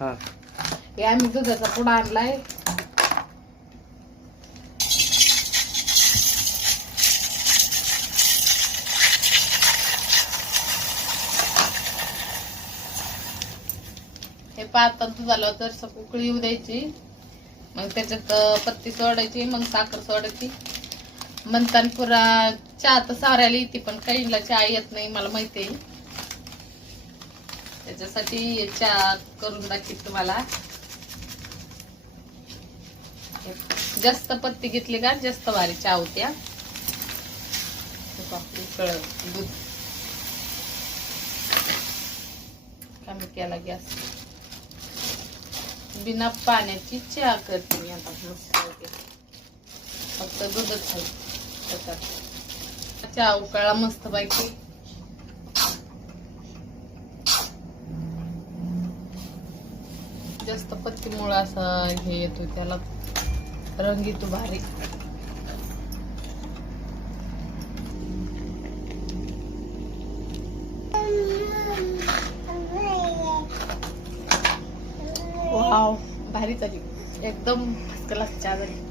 हा हे आम्ही दुधाचा पुडा आणलाय. हे पाहता दुधाला तर उकळी येऊ द्यायची, मग त्याच्यात पत्ती सोडायची, मग साखर सोडायची. म्हणताना पुरा चहा तर साऱ्याला येते, पण काहींना चहा येत नाही, मला माहिती आहे. त्याच्यासाठी चहा करून दाखवते तुम्हाला. जास्त पत्ती घेतली का जास्त भारी चहा होत्या. उकळ दूध कमी केला गॅस. बिना पाण्याची चहा करते मी आता. फक्त दूधच आहे त्याच्यात. चहा उकळला मस्त पैकी. जास्त पत्तीमुळे असं हे येतो, त्याला रंग येतो भारी. वाव भारी झाली एकदम. फर्स्ट क्लास चहा झाली.